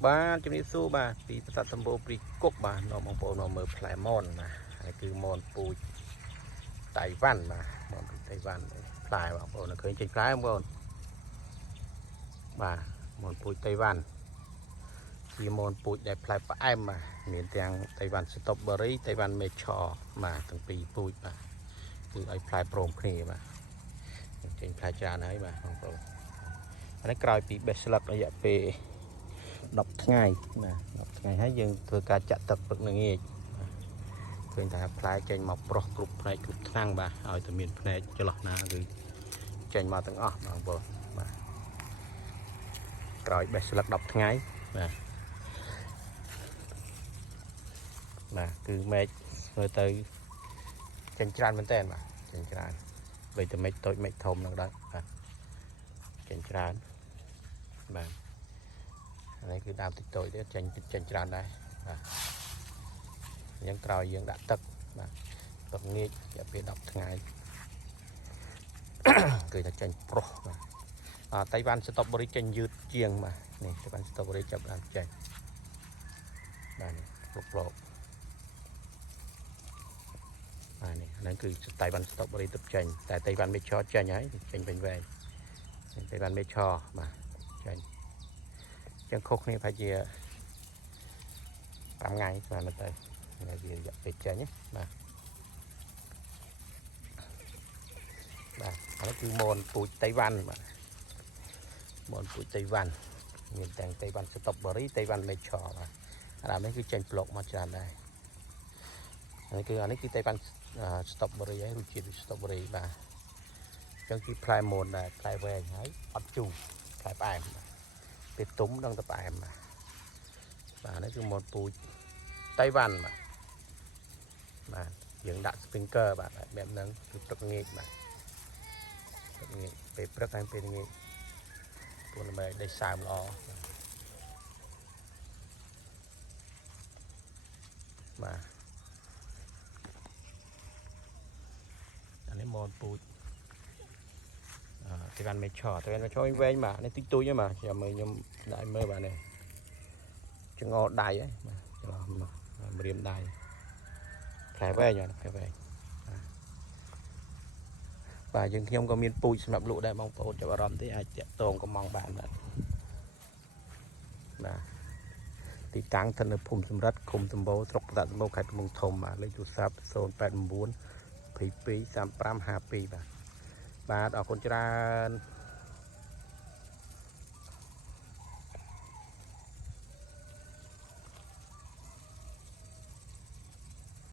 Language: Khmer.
ban chấm su ba thìตัดสมบูรณ์ปรีกกบ้านน้องมองโปน้องมือแผลมอนนะนี่คือมอนปูไต้หวันมามอนไต้หวันแผลบางโปนะเคยเจอแผลบางโปบ่ามอนปูไต้หวันที่มอนปูได้แผลปะแอมมาเหมือนอย่างไต้หวันสตรอเบอรี่ไต้หวันเมชอมาตั้งปีปูมาคือไอ้แผลโปร่งคลีมาเจอแผลจานไหนมาบางโปอันนี้กลายปีเบสลักระยะปี10 ថ្ងៃណា10 ថ្ងៃហើយយើងធ្វើការចាក់ទឹកព្រឹកនឹងងាយឃើញថាផ្លែចេញមកប្រុសគ្រប់ផ្នែកគ្រប់ឆ្នាំងបាទឲ្យតែមានផ្នែកចន្លោះណាគឺចេញមកទាំងអស់បងប្អូនបាទក្រោយបេះស្លឹក10 ថ្ងៃបាទគឺមែកមើលទៅចេញច្រើនមែនតើបាទចេញច្រើនបីតែមែកតូចមែកធំនឹងដែរបាទចេញច្រើនបាទនេះគឺដើមតិចតូចទៀតចេញច្រើនដែរបាទយើងក្រោយយើងដាក់ទឹកបាទទឹកងាករយៈពេល10 ថ្ងៃគឺថាចេញប្រុសបាទតៃវ៉ាន់ស្ទ្រអឺប៊ឺរីចេញយឺតជាងបាទនេះតៃវ៉ាន់ស្ទ្រអឺប៊ឺរីចាប់ដើមចេញបាទនេះលោកបាទនេះហ្នឹងគឺតៃវ៉ាន់ស្ទ្រអឺប៊ឺរីទឹកចេញតែតៃវ៉ាន់មេឆរចេញហើយចេញវិញវែងតៃវ៉ាន់មេឆរបាទចេញចឹងខុសគ្នាប្រហែលជា5 ថ្ងៃស្មានទៅថ្ងៃវារយៈពេលចេញបាទអានេះគឺមនពូជតៃវ៉ាន់បាទមនពូជតៃវ៉ាន់មានទាំងតៃវ៉ាន់ស្ទ្រអឺប៊ឺរីតៃវ៉ាន់មេឆរបាទអានេះគឺចេញប្លុកមកច្រើនដែរអានេះគឺតៃវ៉ាន់ស្ទ្រអឺប៊ឺរីហើយរសជាតិស្ទ្រអឺប៊ឺរីបាទចឹងគឺផ្លែមនដែរផ្លែវែងហើយអត់ជូរផ្លែផ្អែមពេលទុំដល់តែផ្អែមបាទនេះគឺមនពូជតៃវ៉ាន់បាទយើងដាក់ sprinkler បាទបែបហ្នឹងគឺទឹកងាកបាទទឹកងាកពេលព្រឹកហើយពេលងាកព្រោះដើម្បីដេកសើមល្អបាទអានេះមនពូជតៃវ៉ាន់មេឆរវែងបាទនេះតិចតួចហ្នឹងបាទចាំមើលខ្ញុំដាក់មើលបាទនេះចង្អុលដៃហ្នឹងបាទចង្អុលម្រាមដៃផ្លែវែងផ្លែវែងបាទយើងខ្ញុំក៏មានពូជសម្រាប់លក់ដែរបងប្អូនចាប់អារម្មណ៍ទេអាចតាក់ទងកំងបានបាទទីតាំងស្ថិតនៅភូមិសំរិទ្ធឃុំសម្បូរស្រុកប្រាសាទសម្បូរខេត្តកំពង់ធំបាទលេខទូរស័ព្ទ089 22 35 52បាទអរគុណច្រើន